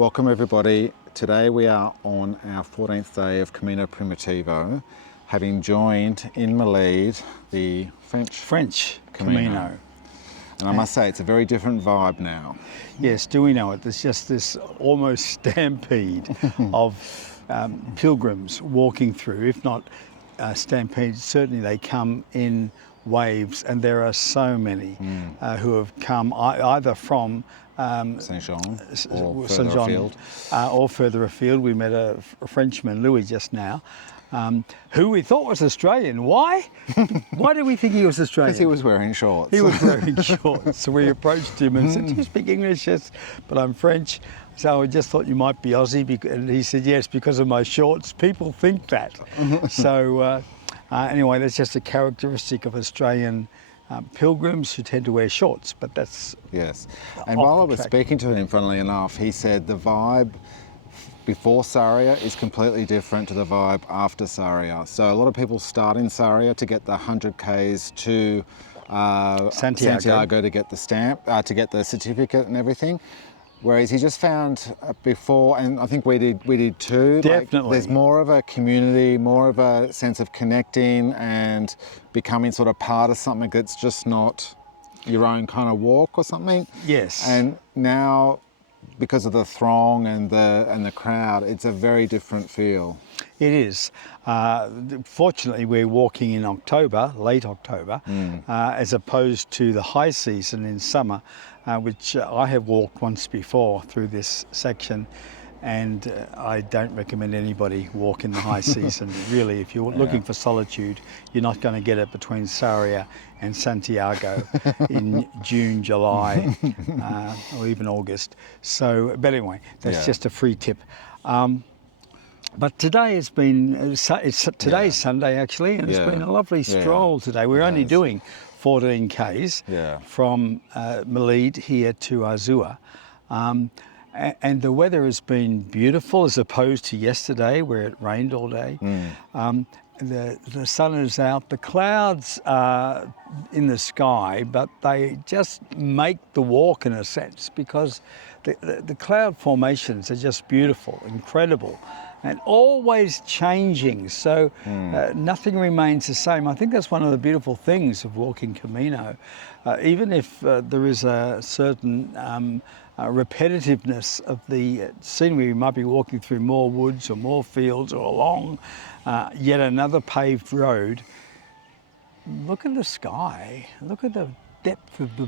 Welcome everybody. Today we are on our 14th day of Camino Primitivo, having joined in Malid the French Camino. And I must say it's a very different vibe now. Yes, do we know it? There's just this almost stampede of pilgrims walking through, if not stampede, certainly they come in waves, and there are so many who have come either from Saint-Jean or further afield. We met a Frenchman, Louis, just now, who we thought was Australian. Why? Why did we think he was Australian? Because he was wearing shorts. He was wearing shorts. So we approached him and said, "Do you speak English?" "Yes, but I'm French." So I just thought you might be Aussie. And he said, "Yes, because of my shorts. People think that." So anyway, that's just a characteristic of Australian pilgrims who tend to wear shorts, but that's... Yes. And while I was speaking to him, funnily enough, he said the vibe before Sarria is completely different to the vibe after Sarria. So a lot of people start in Sarria to get the 100 Ks to Santiago to get the stamp, to get the certificate and everything. Whereas he just found before, and I think we did too. Definitely. Like, there's more of a community, more of a sense of connecting and becoming sort of part of something that's just not your own kind of walk or something. Yes. And now, because of the throng and the crowd, it's a very different feel. It is. Fortunately, we're walking in October, late October, as opposed to the high season in summer, which I have walked once before through this section, and I don't recommend anybody walk in the high season. Really, if you're looking for solitude, you're not going to get it between Sarria and Santiago in June, July, or even August. So, but anyway, that's just a free tip. But today has been, today's Sunday actually, and it's been a lovely stroll today. We're only doing 14 Ks from Malid here to Azua. And the weather has been beautiful as opposed to yesterday where it rained all day. The sun is out, the clouds are in the sky, but they just make the walk in a sense, because the cloud formations are just beautiful, incredible, and always changing. So nothing remains the same. I think that's one of the beautiful things of walking Camino. Even if there is a certain repetitiveness of the scenery, we might be walking through more woods or more fields or along yet another paved road. Look at the sky. Look at the depth of the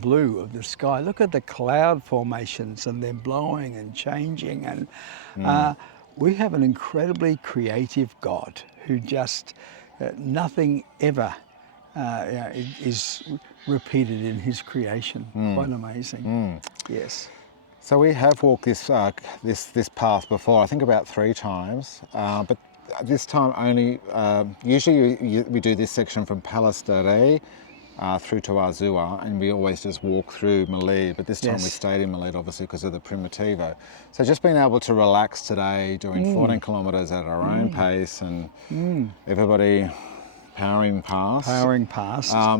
blue of the sky. Look at the cloud formations, and they're blowing and changing. And we have an incredibly creative God who just nothing ever is repeated in his creation. Quite amazing. Yes. So we have walked this path before, I think about 3 times, but this time only, usually we do this section from Palas de Rey through to Azua, and we always just walk through Malid, but this time we stayed in Malid obviously because of the Primitivo. So just being able to relax today, doing 14 kilometres at our own pace, and everybody powering past.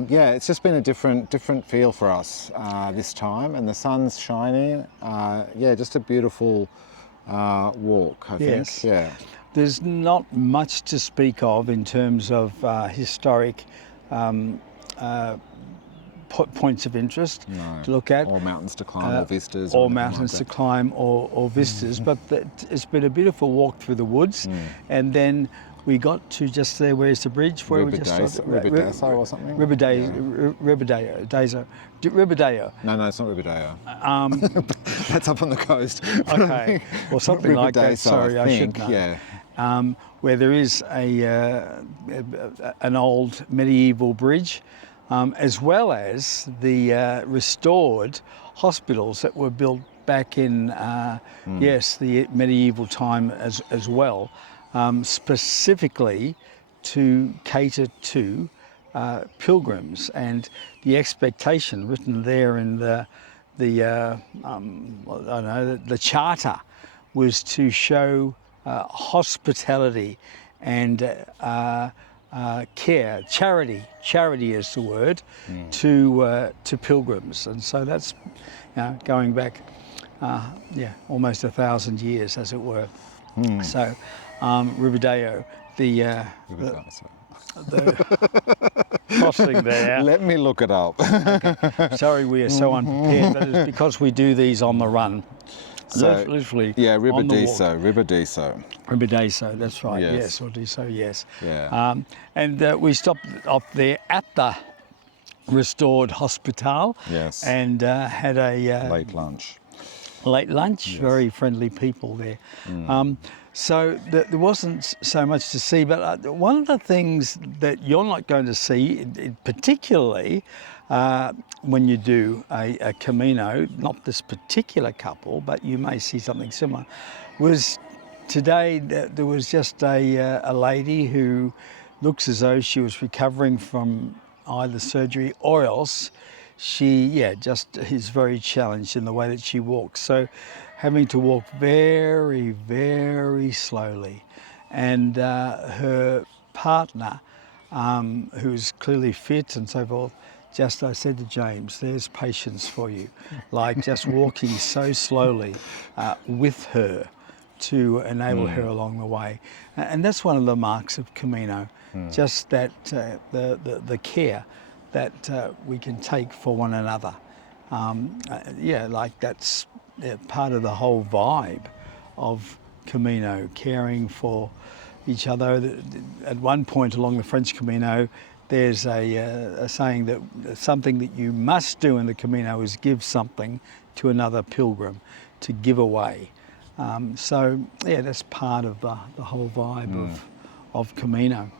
Yeah, it's just been a different feel for us this time, and the sun's shining. Yeah, just a beautiful walk, I think. Yeah. There's not much to speak of in terms of historic points of interest to look at. Or mountains to climb, or vistas. Or mountains to climb, or vistas. But it's been a beautiful walk through the woods, and then we got to just there. Where's the bridge? Where we just Ribadeo or something? Ribadeo. No, it's not Ribadeo. That's up on the coast. Okay, or something like that. Sorry, I should know. Yeah. Where there is an old medieval bridge, as well as the restored hospitals that were built back in the medieval time as well. Specifically to cater to pilgrims, and the expectation written there in the charter was to show hospitality and care, charity is the word, to pilgrims, and so that's going back almost 1,000 years, as it were. So, Ribadeo, the crossing there. Let me look it up. Okay. Sorry, we are so unprepared, but it's because we do these on the run. So, Literally. yeah, on the walk. Ribadeo. Ribadeo, that's right. Yes. Yes, or Diso, yes. Yeah. And we stopped up there at the restored hospital. Yes. And had a Late lunch. Late lunch. Yes. Very friendly people there. So there wasn't so much to see, but one of the things that you're not going to see, particularly when you do a Camino, not this particular couple, but you may see something similar, was today there was just a lady who looks as though she was recovering from either surgery or else she, just is very challenged in the way that she walks. So having to walk very, very slowly. And her partner, who's clearly fit and so forth, I said to James, there's patience for you. Like just walking so slowly with her to enable her along the way. And that's one of the marks of Camino, just that the care that we can take for one another. Like that's part of the whole vibe of Camino, caring for each other. At one point along the French Camino, there's a saying that something that you must do in the Camino is give something to another pilgrim, to give away. That's part of the whole vibe of Camino.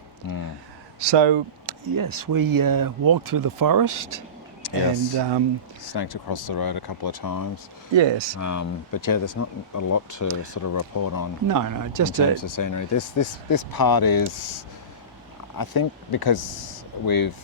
So, yes, we walked through the forest. Yes. And snagged across the road a couple of times. Yes. But yeah, there's not a lot to sort of report on. No, just in terms of scenery. This part is, I think, because we've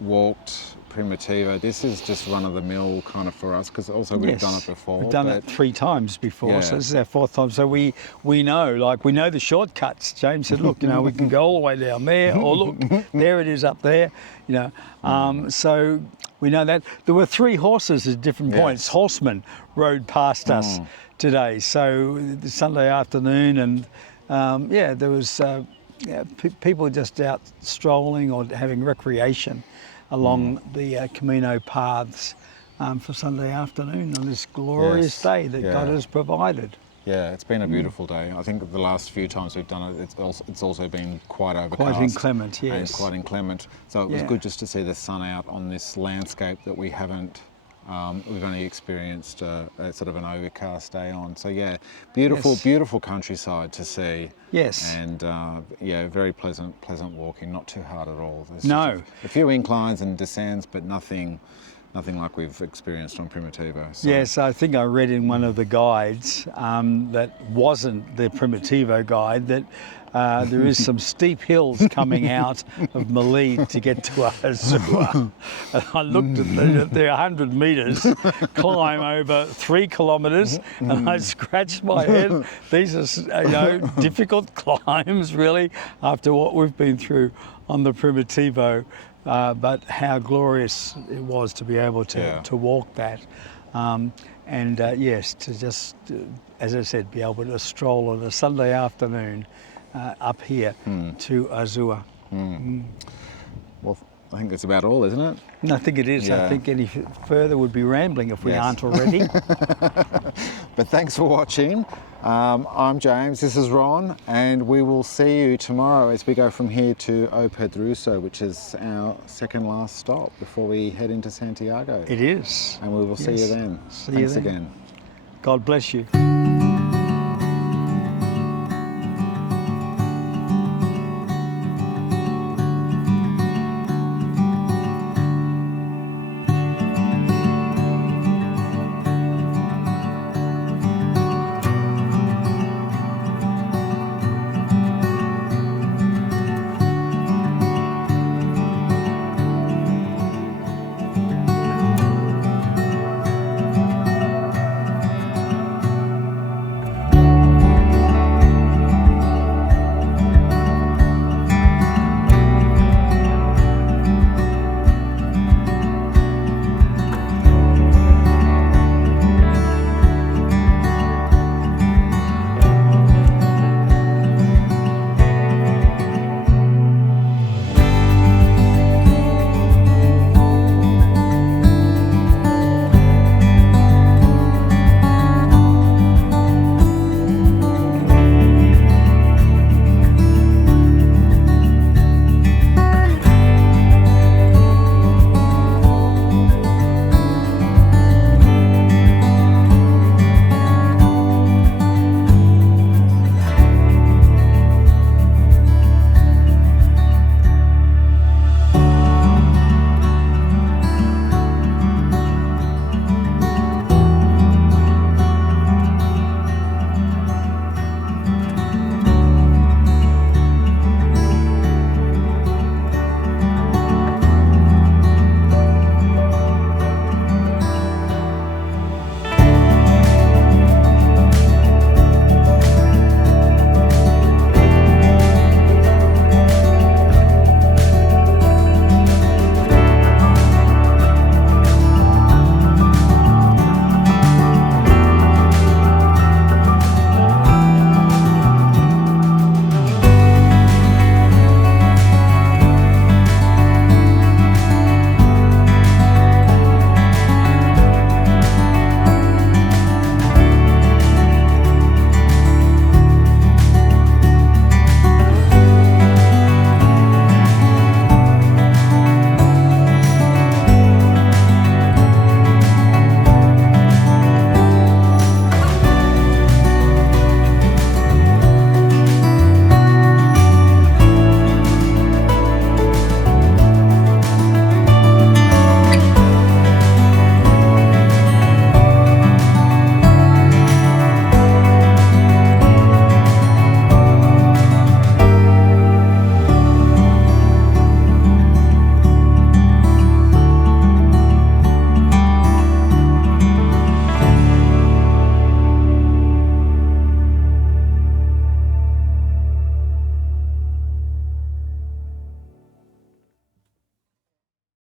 walked Primitivo, this is just run-of-the-mill kind of for us, because also we've done it before. We've done it 3 times before, so this is our 4th time. So we know, we know the shortcuts. James said, look, we can go all the way down there, or look, there it is up there, So we know that. There were 3 horses at different points. Horsemen rode past us today. So the Sunday afternoon, and there was people just out strolling or having recreation along the Camino paths for Sunday afternoon on this glorious day that God has provided. Yeah, it's been a beautiful day. I think the last few times we've done it, it's also been quite overcast. Quite inclement, yes. And quite inclement. So it was good just to see the sun out on this landscape that we haven't, we've only experienced a sort of an overcast day on. So yeah, beautiful countryside to see. Yes. And very pleasant walking, not too hard at all. There's no. A few inclines and descents, but nothing like we've experienced on Primitivo. So. Yes, I think I read in one of the guides that wasn't the Primitivo guide that there is some steep hills coming out of Malid to get to Azua. And I looked at they're 100 metres, climb over 3 kilometres, and I scratched my head. These are difficult climbs, really, after what we've been through on the Primitivo. But how glorious it was to be able to walk that. To just, as I said, be able to stroll on a Sunday afternoon up here to Azua. Well, I think that's about all, isn't it? I think it is. Yeah. I think any further would be rambling if we aren't already. But thanks for watching. I'm James, this is Ron, and we will see you tomorrow as we go from here to O Pedruso, which is our second last stop before we head into Santiago. It is. And we will see you then. See you then. Thanks again. God bless you.